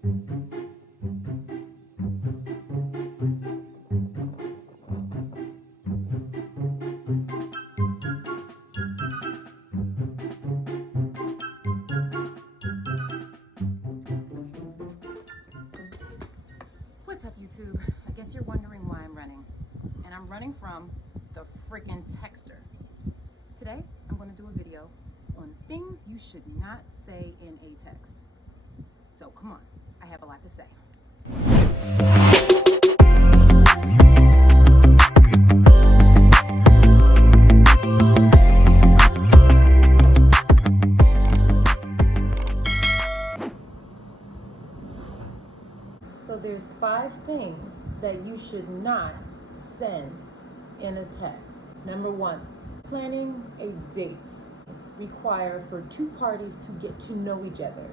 What's up, YouTube? I guess you're wondering why I'm running. And I'm running from the freaking texter. Today, I'm going to do a video on things you should not say in a text. So come on, I have a lot to say. So there's 5 things that you should not send in a text. Number 1, planning a date require for 2 parties to get to know each other.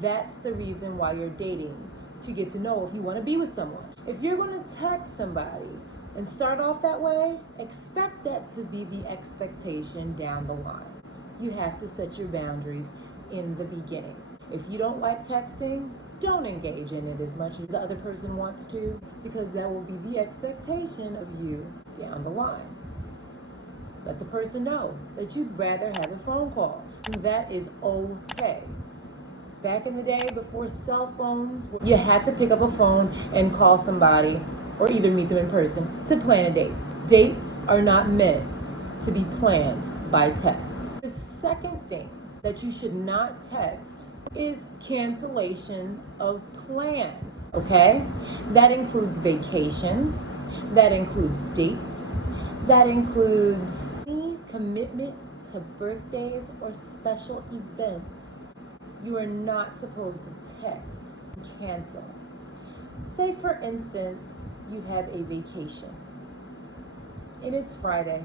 That's the reason why you're dating, to get to know if you want to be with someone. If you're going to text somebody and start off that way, expect that to be the expectation down the line. You have to set your boundaries in the beginning. If you don't like texting, don't engage in it as much as the other person wants to, because that will be the expectation of you down the line. Let the person know that you'd rather have a phone call. That is okay. Back in the day, before cell phones, you had to pick up a phone and call somebody or either meet them in person to plan a date. Dates are not meant to be planned by text. The second thing that you should not text is cancellation of plans, okay? That includes vacations, that includes dates, that includes any commitment to birthdays or special events. You are not supposed to text and cancel. Say for instance, you have a vacation and it's Friday.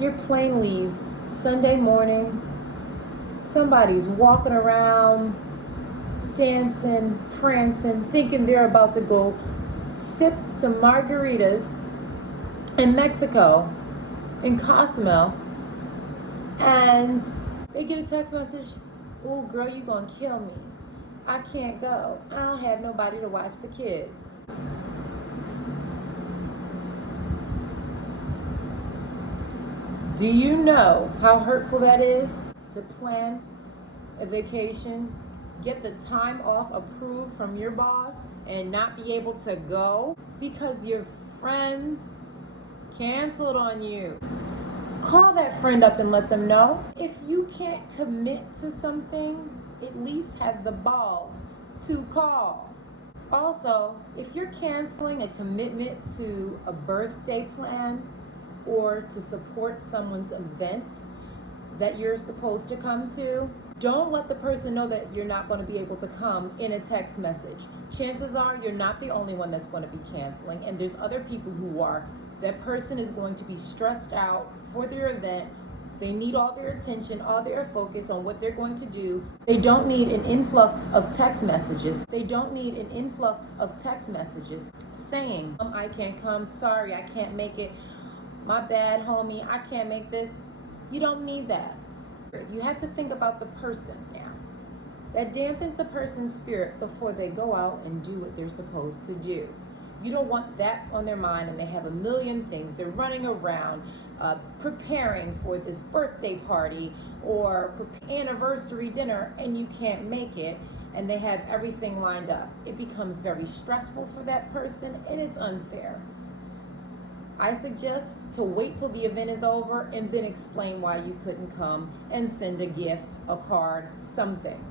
Your plane leaves Sunday morning. Somebody's walking around, dancing, prancing, thinking they're about to go sip some margaritas in Mexico, in Cozumel, and they get a text message, "Oh girl, you gonna kill me. I can't go. I don't have nobody to watch the kids." Do you know how hurtful that is to plan a vacation, get the time off approved from your boss, and not be able to go because your friends canceled on you? Call that friend up and let them know. If you can't commit to something, at least have the balls to call. Also, if you're canceling a commitment to a birthday plan or to support someone's event that you're supposed to come to, don't let the person know that you're not going to be able to come in a text message. Chances are you're not the only one that's going to be canceling, and there's other people who are. That person is going to be stressed out for their event. They need all their attention, all their focus on what they're going to do. They don't need an influx of text messages. They don't need an influx of text messages saying, "I can't come, sorry, I can't make it, my bad, homie, I can't make this." You don't need that. You have to think about the person now. That dampens a person's spirit before they go out and do what they're supposed to do. You don't want that on their mind, and they have a million things. They're running around preparing for this birthday party or anniversary dinner, and you can't make it, and they have everything lined up. It becomes very stressful for that person, and it's unfair. I suggest to wait till the event is over and then explain why you couldn't come and send a gift, a card, something.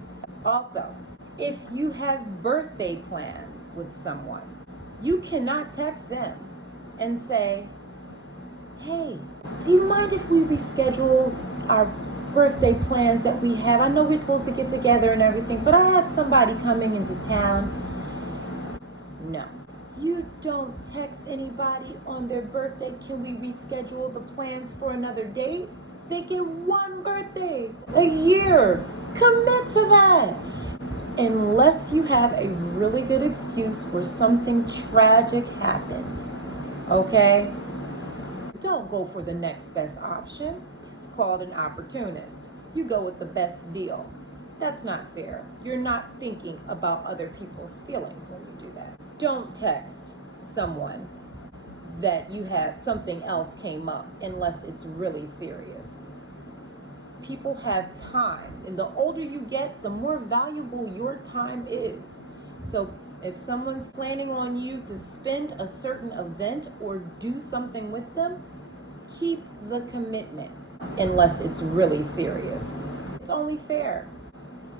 Also, if you have birthday plans with someone, you cannot text them and say, "Hey, do you mind if we reschedule our birthday plans that we have? I know we're supposed to get together and everything, but I have somebody coming into town." No. You don't text anybody on their birthday, "Can we reschedule the plans for another date?" They get one birthday a year. Commit to that. Unless you have a really good excuse where something tragic happens, okay? Don't go for the next best option. It's called an opportunist. You go with the best deal. That's not fair. You're not thinking about other people's feelings when you do that. Don't text someone that you have something else came up unless it's really serious. People have time, and the older you get, the more valuable your time is. So if someone's planning on you to spend a certain event or do something with them, keep the commitment unless it's really serious. It's only fair.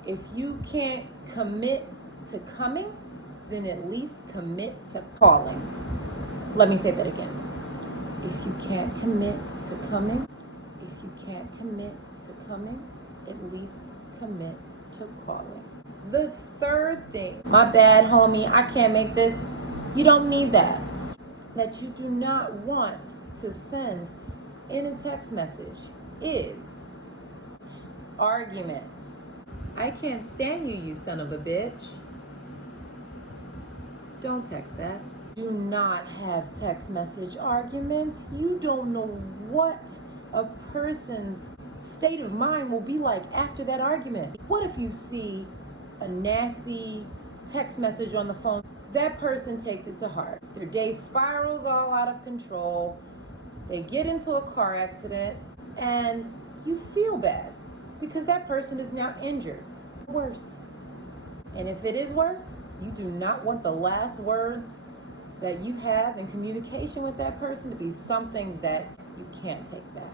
If you can't commit to coming, then at least commit to calling. Let me say that again. If you can't commit to coming, at least commit to calling. The third thing, my bad homie, I can't make this. You don't need that. That you do not want to send in a text message is arguments. I can't stand you, you son of a bitch. Don't text that. Do not have text message arguments. You don't know what a person's state of mind will be like after that argument. What if you see a nasty text message on the phone? That person takes it to heart. Their day spirals all out of control. They get into a car accident and you feel bad because that person is now injured. Worse. And if it is worse, you do not want the last words that you have in communication with that person to be something that you can't take back.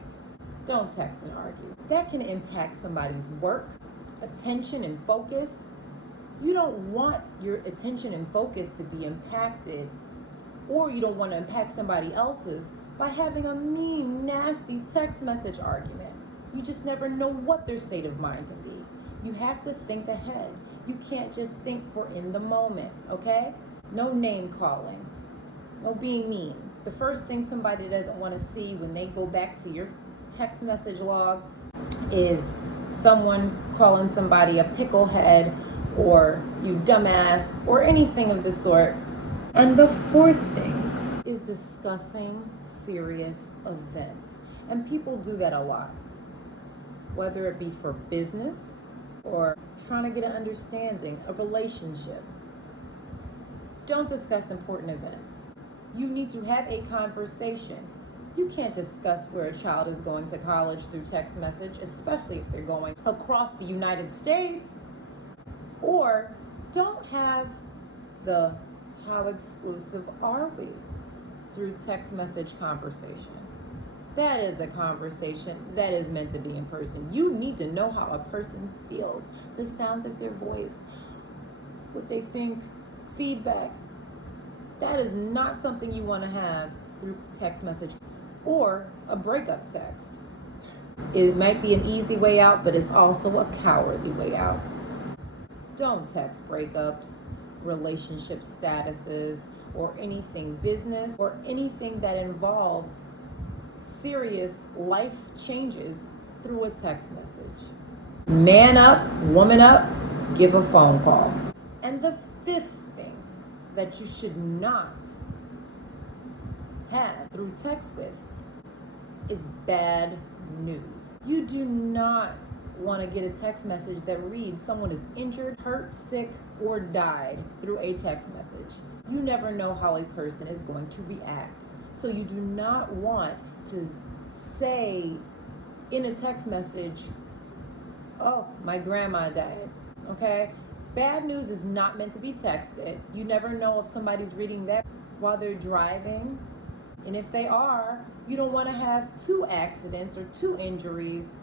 Don't text and argue. That can impact somebody's work, attention, and focus. You don't want your attention and focus to be impacted, or you don't want to impact somebody else's by having a mean, nasty text message argument. You just never know what their state of mind can be. You have to think ahead. You can't just think for in the moment, okay? No name calling. No being mean. The first thing somebody doesn't want to see when they go back to your text message log is someone calling somebody a picklehead or you dumbass or anything of the sort. And the fourth thing is discussing serious events. And people do that a lot, whether it be for business or trying to get an understanding, a relationship. Don't discuss important events. You need to have a conversation. You can't discuss where a child is going to college through text message, especially if they're going across the United States. Or don't have the "how exclusive are we" through text message conversation. That is a conversation that is meant to be in person. You need to know how a person feels, the sounds of their voice, what they think, feedback. That is not something you want to have through text message or a breakup text. It might be an easy way out, but it's also a cowardly way out. Don't text breakups, relationship statuses, or anything business, or anything that involves serious life changes through a text message. Man up, woman up, give a phone call. And the fifth thing that you should not have through text with is bad news. You do not want to get a text message that reads someone is injured, hurt, sick, or died through a text message. You never know how a person is going to react. So you do not want to say in a text message, "Oh, my grandma died," okay? Bad news is not meant to be texted. You never know if somebody's reading that while they're driving. And if they are, you don't want to have 2 accidents or 2 injuries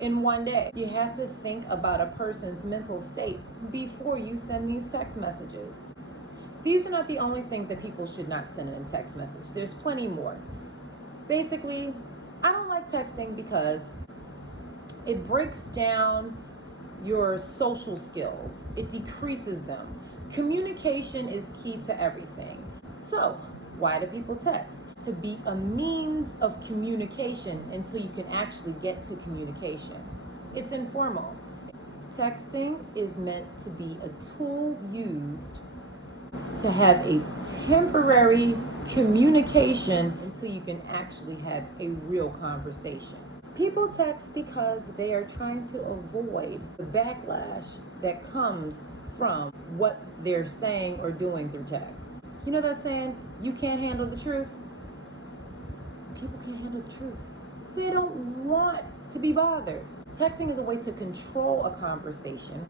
in one day. You have to think about a person's mental state before you send these text messages. These are not the only things that people should not send in a text message. There's plenty more. Basically, I don't like texting because it breaks down your social skills. It decreases them. Communication is key to everything. So, why do people text? To be a means of communication until you can actually get to communication. It's informal. Texting is meant to be a tool used to have a temporary communication until you can actually have a real conversation. People text because they are trying to avoid the backlash that comes from what they're saying or doing through text. You know that saying, you can't handle the truth? People can't handle the truth. They don't want to be bothered. Texting is a way to control a conversation.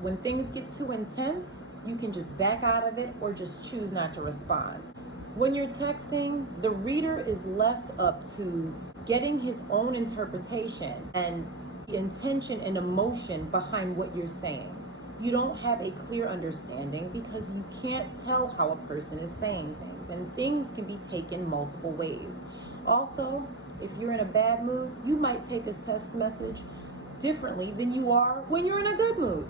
When things get too intense, you can just back out of it or just choose not to respond. When you're texting, the reader is left up to getting his own interpretation and intention and emotion behind what you're saying. You don't have a clear understanding because you can't tell how a person is saying things, and things can be taken multiple ways. Also, if you're in a bad mood, you might take a text message differently than you are when you're in a good mood.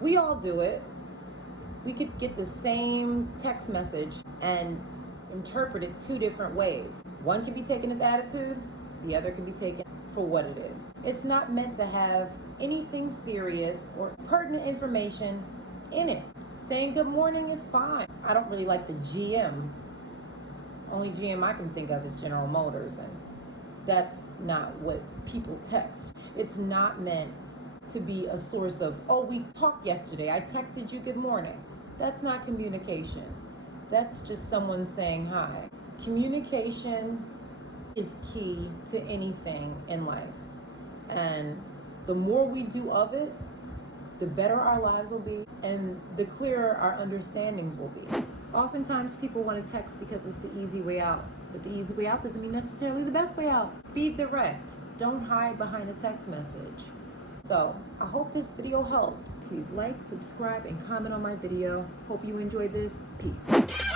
We all do it. We could get the same text message and interpret it two different ways. One can be taken as attitude, the other can be taken for what it is. It's not meant to have anything serious or pertinent information in it. Saying good morning is fine. I don't really like the GM. Only GM I can think of is General Motors, and that's not what people text. It's not meant to be a source of, oh, we talked yesterday, I texted you good morning. That's not communication. That's just someone saying hi. Communication is key to anything in life. And the more we do of it, the better our lives will be and the clearer our understandings will be. Oftentimes people want to text because it's the easy way out, but the easy way out doesn't mean necessarily the best way out. Be direct. Don't hide behind a text message. So I hope this video helps. Please like, subscribe, and comment on my video. Hope you enjoyed this. Peace.